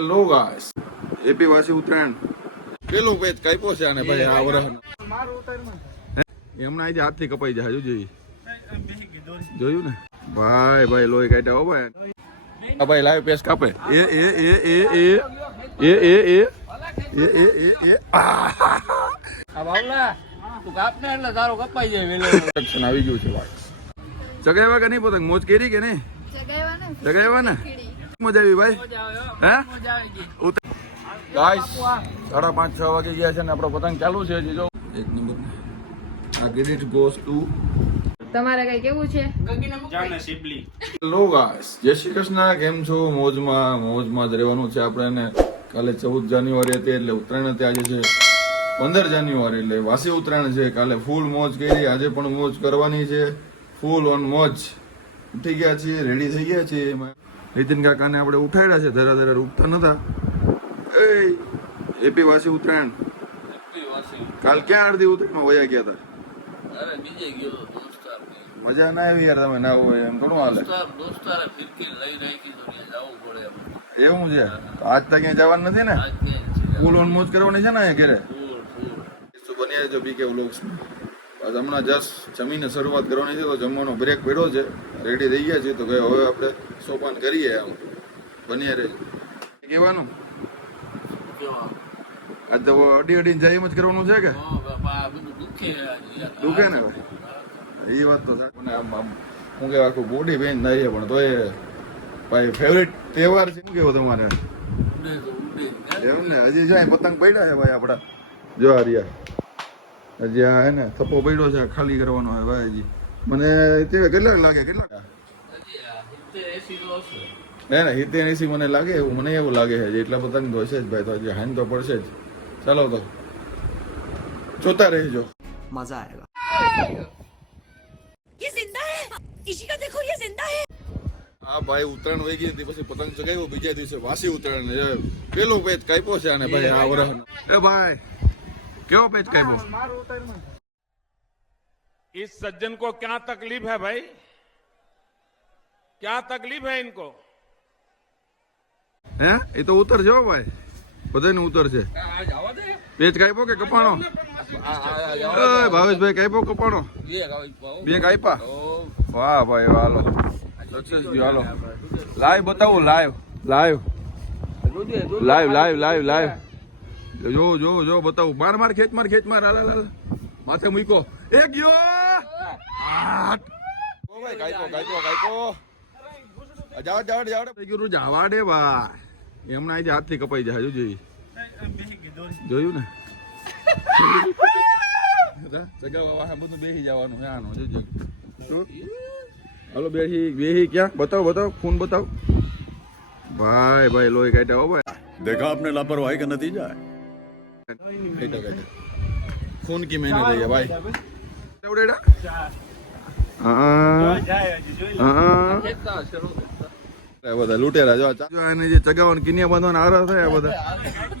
Hello guys happy વાસી ઉત્તરાયણ પેલો patch કાપ્યો છે આને ભાઈ આ વરહ એમના આજે હાથથી કપાઈ જાય જોઈ જોયું ને ભાઈ ભાઈ લોહી કાઢ્યા હો ભાઈ આ ભાઈ લાઈવ પેચ કાપે એ એ એ એ એ એ એ એ એ એ એ આ બાવલા તું કાપને એટલે તારો કપાઈ જાય વેલો એક્શન આવી ગયું છે ભાઈ ચગાવ્યા કે નહીં પતંગ મોજ કરી કે નહીં ચગાવ્યા ને મજા આવી ભાઈ હે ગાઈસ 5:30-6 વાગે ગયા છે ને આપણો પતંગ ચાલુ છે હજી જો એક નંબર આ ક્રેડિટ ગોઝ ટુ તમારે કઈ કેવું છે હેલો ગાઈસ જય શ્રી કૃષ્ણ કેમ છો મોજમાં જ રહેવાનું છે આપણે કાલે 14 જાન્યુઆરી હતી એટલે ઉત્તરાયણ હતી આજે છે 15 જાન્યુઆરી એટલે વાસી ઉત્તરાયણ છે કાલે ફૂલ મોજ કરી આજે પણ મોજ કરવાની છે ફૂલ ઓન મોજ ઉઠી ગયા છીએ રેડી થઈ ગયા છીએ નીતિન કાકાને આપણે ઉઠાડ્યા છે ધરા ધરા ઉઠતા નતા એ હેપી વાસી ઉત્તરાયણ કાલ ક્યાં અડધી ઉત્તરાયણમાં વયા ગયા હતા મજા ના આવી યાર તમે ના હોય એમ થોડું હાલે એવું છે આજ તો ક્યાંય જવાનું નથી ને ફૂલ ઓન મોજ કરવાની છે ને અહીંયા ઘરે બની રહેજો બીકે વ્લોગ્સમાં હમણાં જસ્ટ જમીને શરૂઆત કરવાની છે તો જમવાનો બ્રેક પડ્યો છે રેડી થઈ ગયા છે તો હવે આપણે સોપાન કરીએ આમ બની રહેજો કહેવાનું આજ તો અડીને જાય એમ જ કરવાનું છે કે દુખે ને ભાઈ એ વાત તો હું કે આખું બોડી પેન થાય છે પણ તો એ ભાઈ ફેવરેટ તહેવાર છે શું કેવું તમારે એમ ને હજી જાય પતંગ પડ્યા છે ભાઈ આપડા જો આ રહ્યા હજી આ હે ને થપ્પો પડ્યો છે ખાલી કરવાનો હોય ભાઈ હજી મને કેટલા લાગે કેટલા હે ને 70-80 મને લાગે એવું મને એવું લાગે છે એટલા પતંગ તો હશે જ ભાઈ તો હજી હાન તો પડશે જ ચાલો તો જોતા રહેજો मजा आएगा ये जिंदा है किसी का देखो ये जिंदा है હા ભાઈ ઉત્તરાયણ વહી ગઈ હતી પછી પતંગ ચગાવ્યો બીજા દિવસે વાસી ઉત્તરાયણ પેલો પેચ કાપ્યો છે આને ભાઈ આ વરહ એ ભાઈ કેવો પેચ કાપ્યો इस सज्जन को क्या तकलीफ है भाई क्या तकलीफ है इनको હે એ તો ઉતર જો ભાઈ બધાને ઉતર છે પેચ કાપ્યો કે કપાણો ભાવેશભાઈ કાપ્યો કપાણો બે કાપ્યા વાહ ભાઈ હાલો સક્સેસ ગયો હાલો લાઈવ બતાવો લાઈવ જો બતાવું માર ખેંચ માર હાલ માથે મૂકો એ ગયો ઓ ભાઈ કાપ્યો જાવ જવા દે ભાઈ એમના આજે હાથથી કપાઈ જાય જોયું ને ચગાવવા બધું બેસી જવાનું આનો જોજો હાલો બેસી ક્યાં બતાવો ખૂન બતાવો ભાઈ લોહી કાઢ્યા હો ભાઈ देखा आपने लापरवाही का नतीजा है खून की मेहनत है भाई બધા લૂટેલા જો એને જે ચગાવવાનું કિનિયા બાંધવાના આરા થયા બધા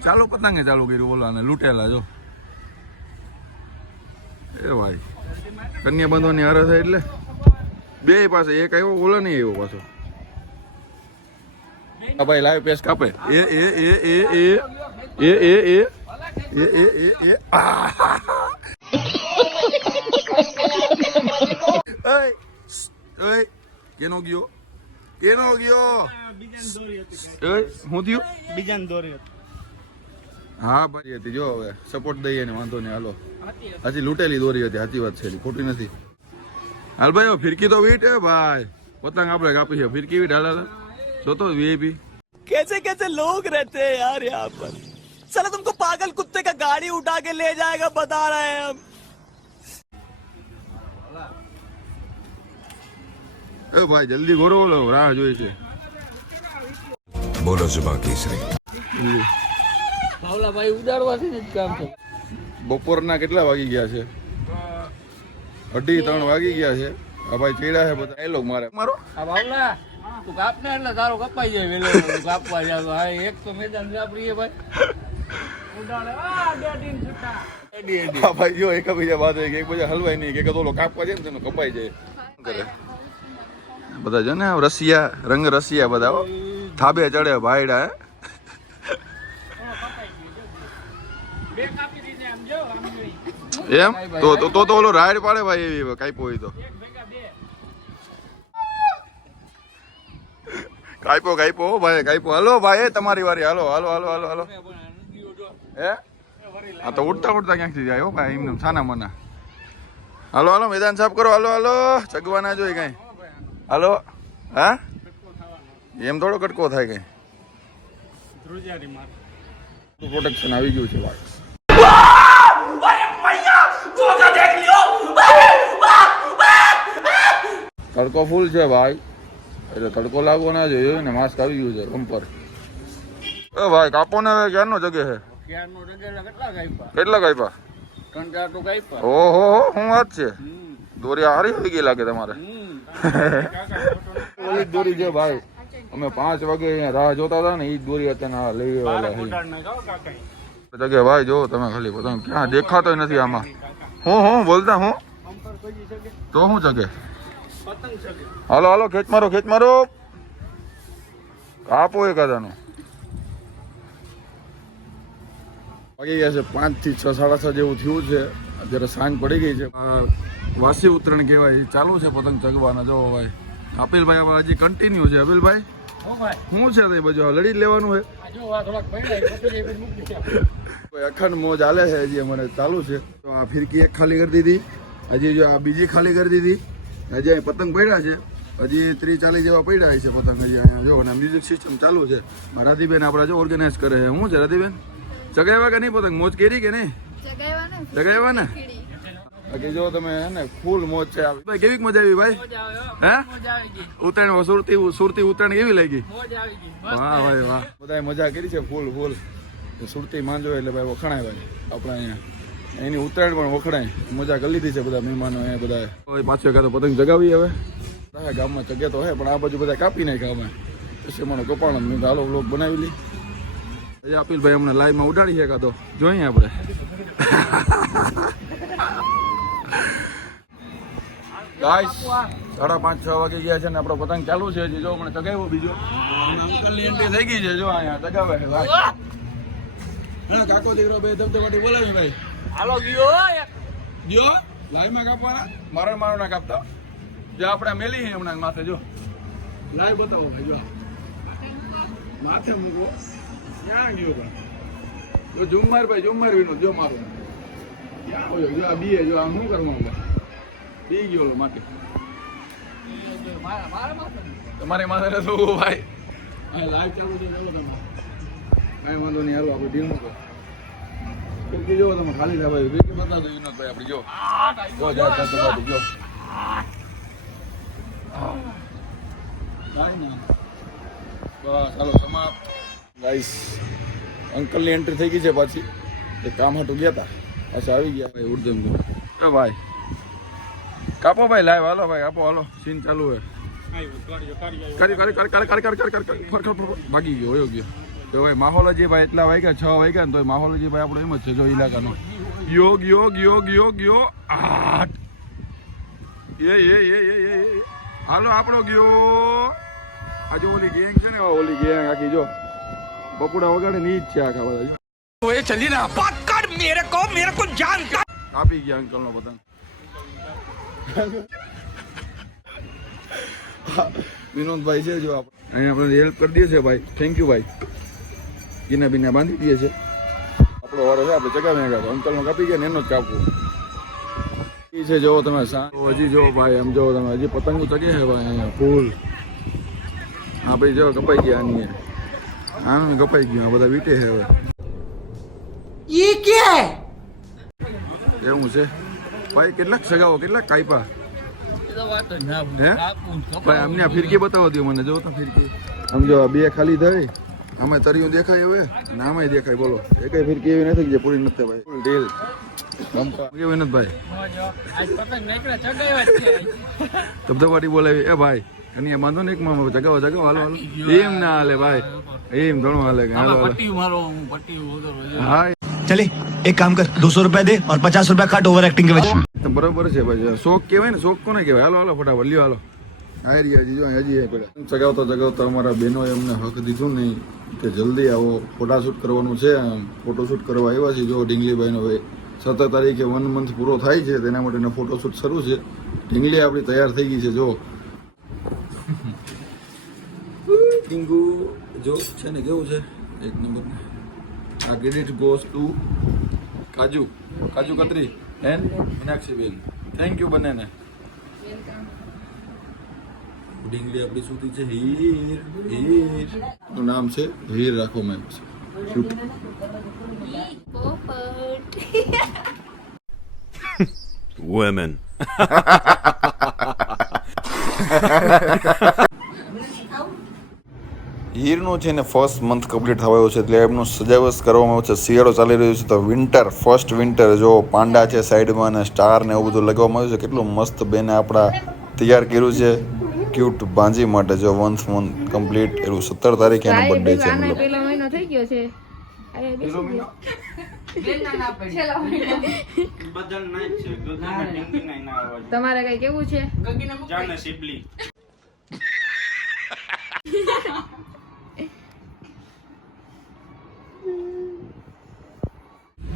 ચાલુ પતંગે ચાલુ કર્યું બોલવાને લૂટેલા જો એ ભાઈ કન્યા બાંધવાની આરા થાય એટલે બે પાસે એક આવ્યો ઓલો નહીં આવ્યો પાછો ભાઈ લાઈવ પેસ કાપે એ એ એ એ એ એ એ એ એ એ એ કેનો ગયો હું થયું બીજાને દોરી હા ભાઈ હતી જો હવે સપોર્ટ દઈએ ને વાંધો નહીં હાલો હજી લૂંટેલી દોરી હતી સાચી વાત છે ખોટી નથી હાલ ભાઈ ફિરકી તો વીટ હે ભાઈ પતંગ આપણે કાપી છે ફિરકી વીટ હાલ જો તો વીઆઈપી कैसे कैसे लोग रहते हैं यार यहाँ पर साला तुमको पागल कुत्ते का गाड़ी उठा के ले जाएगा बता रहे हैं हम એ ભાઈ જલ્દી ગોરો બોલો રાહ જોઈ છે बोलो जुबा केसरी બાવલા ભાઈ ઉડાડવાથી જ કામ છે બપોરના કેટલા વાગી ગયા છે 2:30 વાગી ગયા છે આ ભાઈ ચેડા છે બધા ડાયલોગ મારો આ બાવલા તું કાપને એટલે તારો કપાઈ જાય વેલો કાપવા જાવ હા એક તો મેદાન વાપરીએ ભાઈ ઉડાડે ડેડીન છૂટા હા ભાઈ જો એકબીજા બાદ એકબીજા હલવાય નહીં કે ઓલો કાપવા જાય ને તેનો કપાઈ જાય કરે બધા જો ને રસિયા રંગ રસિયા બધા થાબે ચડે ભાઈડા એમ તો ઓલો રાઈડ પાડે ભાઈ એવી કાપ્યો હોય તો કાપ્યો ભાઈ કાપ્યો. હાલો ભાઈ તમારી વારી. હાલો હાલો હાલો હાલો હાલો. હે આ તો ઉડતા ક્યાંકથી જાય હો ભાઈ એમને છાના મના. હાલો હાલો મેદાન સાફ કરો. હાલો હાલો ચગવા ના જોઈએ કઈ. હાલો હા એમ થોડો કટકો થાય કઈ. પ્રોટેક્શન આવી ગયું છે ભાઈ. તડકો ફૂલ છે ભાઈ એટલે તડકો લાગવો ના જોઈએ ને. માસ્ક આવી ગયું છે કમ્પર. એ ભાઈ કાપો ને હવે ક્યારનો જગે છે. કેટલા કાપ્યા? 3-4 તો કાપ્યા. ઓહો શું વાત છે. દોરી હારી થઈ ગઈ લાગે તમારે. ઓલી દોરી છે ભાઈ. અમે 5 વાગે અહીંયા રાહ જોતા હતા ને એ દોરી અત્યારે લઈ જગે ભાઈ. જો તમે ખાલી પતંગ ક્યાં દેખાતો નથી આમાં. હું બોલતા હું તો શું જગે. હાલો હાલો ખેંચ મારો કાપો એકાદાનો. વાગી ગયા છે 5 થી 6, 6:30 જેવું થયું છે. અત્યારે સાંજ પડી ગઈ છે. વાસી ઉત્તરાયણ કહેવાય ચાલુ છે પતંગ ચગવાના. જો ભાઈ કપિલભાઈ અમારા હજી કન્ટિન્યુ છે. અબિલભાઈ શું છે તે બાજુ લડી જ લેવાનું છે. અખંડ મોજ હાલે છે હજી અમારે ચાલુ છે. તો આ ફિરકી એક ખાલી કરી દીધી. હજી જો આ બીજી ખાલી કરી દીધી. હજી અહીં પતંગ પડ્યા છે. હજી 30-40 જેવા પડ્યા છે પતંગ હજી અહીંયા. જો ને મ્યુઝિક સિસ્ટમ ચાલુ છે. રાધીબેન આપણા જો ઓર્ગેનાઇઝ કરે છે. શું છે રાધીબેન ચગાવ્યા કે નહીં પતંગ? મોજ કરી કે નહીં? ચગાવ્યા ને. બાકી જો તમે હે ને ફૂલ મોજ છે. ભાઈ કેવી મજા આવી ભાઈ? હે ઉત્તરાયણ સુરતી ઉત્તરાયણ કેવી લાગી? વાહ ભાઈ વાહ. બધાએ મજા કરી છે ફૂલ. સુરતી માંજો એટલે ભાઈ વખણાય ભાઈ આપણા અહીંયા. એની ઉત્તરાયણ પણ વખણાય. મજા કરી લીધી છે બધા મહેમાનો અહીંયા બધા. પાછો એકાદો પતંગ જગાવી હવે. ગામમાં જગ્યા તો હે પણ આ બાજુ બધા કાપી નાખ્યા અમે. પછી મારો કપાણ હાલો વ્લોગ બનાવી લી. અપિલભાઈ અમને લાઈવમાં ઉડાડી છે કાં તો જોઈએ આપણે. ગાઈસ 5:30-6 વાગી ગયા છે ને આપણો પતંગ ચાલુ છે. જો મને ચગાવ્યો બીજો. અંકલની એન્ટ્રી થઈ ગઈ છે. જો અહીંયા ચગાવે છે ભાઈ. હા કાકો દીકરો બે ધબધબાટી બોલાવી ભાઈ. હાલો ગયો લાઈવમાં કાપવાના. મારો ના કાપતા. જો આપણે મેલી છે હમણાં માથે. જો લાઈવ બતાવો ભાઈ. જો માથે મૂકવો. ક્યાં ગયો ભાઈ? જો જુમ્માર વિનોદ જો મારો ક્યાં હોય. જો આ બીએ જો આમ શું કરવાનું બી ગયો માથે. તમારે માથે શું ભાઈ? લાઈવ ચાલુ છે. ચાલો તમે કાંઈ વાંધો નહીં. હાલો આપણે ડીલ કરો. ફિરકી જો તમે ખાલી થાય ભાઈ. ફિરકી બતાવજો વિનોદભાઈ આપણી. જો જો બસ ચાલો સમાપ્ત. ગાઈસ અંકલની એન્ટ્રી થઈ ગઈ છે પાછી. એ કામ હાટું ગયા હતા પાછા આવી ગયા ભાઈ. ઉર્દમ ભાઈ કાપો ભાઈ લાઈવ. હાલો ભાઈ કાપો. હાલો સીન ચાલુ હે. ભાગી ગયો વયો ગયો. તો ભાઈ માહોલ હજી ભાઈ એટલા વાગ્યા 6 વાગ્યા ને તો માહોલ હજી ભાઈ આપણો એમ જ છે. જો ઇલાકાનો યોગ હાલો આપણો ગયો. આ જો ઓલી ગેંગ છે ને ઓલી ગેંગ આખી જો બપુડા વગાડે ની જ છે આખા બધા. चलिए ना पकड़ मेरे को जान का. કાપી ગયા અંકલ નો પતંગ. વિનોદભાઈ છે જો અહીંયા આપણે હેલ્પ કરી દઈએ છીએ ભાઈ. થેન્ક યુ ભાઈ. બીના બાંધી દઈએ છે. આપણો વારો છે આપણે ચગાવી નાખ્યા. અંકલ નો કાપી ગયા ને એનો જ કાપવું છે. જો તમે હજી જો ભાઈ એમ જો તમે હજી પતંગો ચગે છે ભાઈ અહીંયા ફૂલ. હા ભાઈ જો કપાઈ ગયા. આનું કપાઈ ગયું. આ બધા વીટે છે હવે. ये क्या है? એવું છે ભાઈ. કેટલાક સગાવો કેટલાક કાપ્યા હે ભાઈ? અમને આ ફિરકી બતાવો દો મને. જો તો ફિરકી આમ જો બે ખાલી થઈ. આમાં તરિયું દેખાય હવે અને આમાંય દેખાય. બોલો એકય ફિરકી એવી નથી જે પૂરી નથી ભાઈ. ફૂલ ઢીલ વિનોદભાઈ ધબધબાટી બોલાવી. એ ભાઈ અને બાંધો ને એક માં જગાવો હાલો એમ ના હાલે ભાઈ. એમ ઘણું હાલે. હા चले एक काम कर 200 रुपया दे और 50 रुपया काट ओवर एक्टिंग के वजह. બરોબર છે ભાઈ. શોખ કહેવાય ને. શોખ કોને કહેવાય? હાલો ફટાફટ લ્યો. હાલો હારી હજી જો હજી પેલા જગાવતા અમારા બહેનોએ અમને હક દીધું નહીં કે જલ્દી આવો ફોટાશૂટ કરવાનું છે. ફોટોશૂટ કરવા આવ્યા છે. જો ઢીંગલીભાઈનો 17 તારીખે 1 મંથ પૂરો થાય છે તેના માટેનો ફોટોશૂટ શરૂ છે. ઢીંગલી આપણી તૈયાર થઈ ગઈ છે. જો ઢીંગુ જો છે ને કેવું છે એક નંબર. આ credit goes to kaju katri and Meenakshiben. Thank you બંનેને. ઢીંગલી આપણી સુધી છે હીર. નું નામ છે હીર રાખો મેં. Women. હીરનું છે ને ફર્સ્ટ મંથ કમ્પ્લીટ થવાયો છે એટલે એમનું સજાવટ કરવામાં આવે છે. શિયાળો ચાલી રહ્યો છે તો ફર્સ્ટ વિન્ટર જો પાંડા છે સાઈડમાં અને સ્ટાર ને એવું બધું લગાવવામાં આવ્યું છે. કેટલું મસ્ત બેને આપણા તૈયાર કર્યું છે ક્યુટ ભાંજી માટે. જો 1 મંથ કમ્પ્લીટ એનું 17 તારીખે એનો બર્થડે છે. આના પહેલો મહિનો થઈ ગયો છે. તમારે કઈ કેવું છે?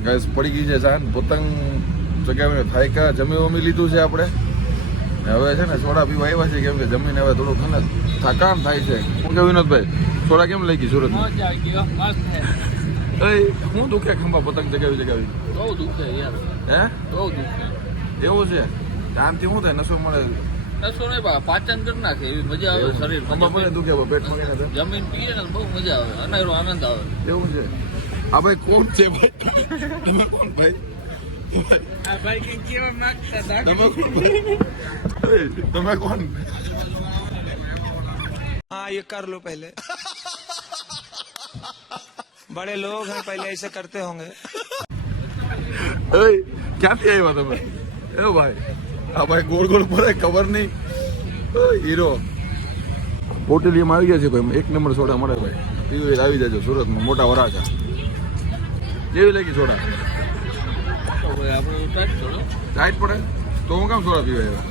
ગાઈસ પડી ગઈ છે સાંજ. પતંગ ચગાવીને થાયકા જમી લીધું છે આપણે. હવે છે ને સોડા પીવા આવ્યા છે કેમ કે જમીને હવે થોડું ખને થકાન થાય છે. શું કે વિનોદભાઈ સોડા કેમ લઈ ગઈ સુરત? હું દુખે ખંભા પતંગ ચગાવી બહુ દુખે યાર. હે બહુ દુખે. એવું છે? આનાથી શું થાય? નશો મળે? નસો નહીં બા, પાચન કરી નાખે એવી મજા આવે શરીર. ખંભા પડે દુખે પેટ મળીને. જમીન પીએ ને બહુ મજા આવે, અનેરો આનંદ આવે. એવું છે? આ ભાઈ કોણ છે ભાઈ? તમે કોણ ભાઈ? આ ભાઈ કે કેવા માંગતા હતા? તમે કોણ ભાઈ? તમે કોણ? हाँ ये कर लो पहले बड़े लोग हैं पहले ऐसे करते होंगे. ક્યાંથી આવ્યા તમે? એ ભાઈ આ ભાઈ ગોળ પડે ખબર નહીં. હીરો પોટેલીમાં આવી ગયા છે ભાઈ. 1 નંબર સોડા મળે ભાઈ. પીવી આવી જાજો સુરતમાં મોટા વરાછા. કેવી લાગી સોડા? આપણે ટાઈટ કરો. ટાઈટ પડે તો હું કામ સોડા પીવા આવ્યા?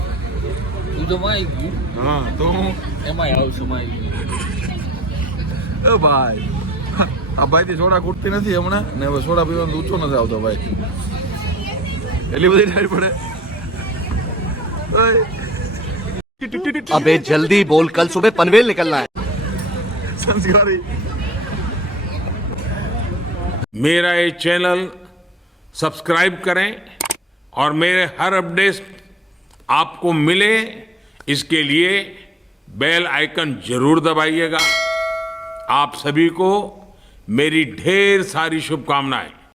તું તો માં આવી ગયું. હા તો હું એમાંય આવશું માં આવી ગયું. ભાઈ આ ભાઈ થી સોડા ખૂટતી નથી હમણાં ને હવે સોડા પીવાનો ઊંચો નથી આવતો ભાઈ. એટલી બધી ટાઈટ પડે. अबे जल्दी बोल, कल सुबह पनवेल निकलना है. સંસ્કારી. मेरा ये चैनल सब्सक्राइब करें और मेरे हर अपडेट आपको मिले इसके लिए बेल आइकन जरूर दबाइएगा. आप सभी को मेरी ढेर सारी शुभकामनाएं.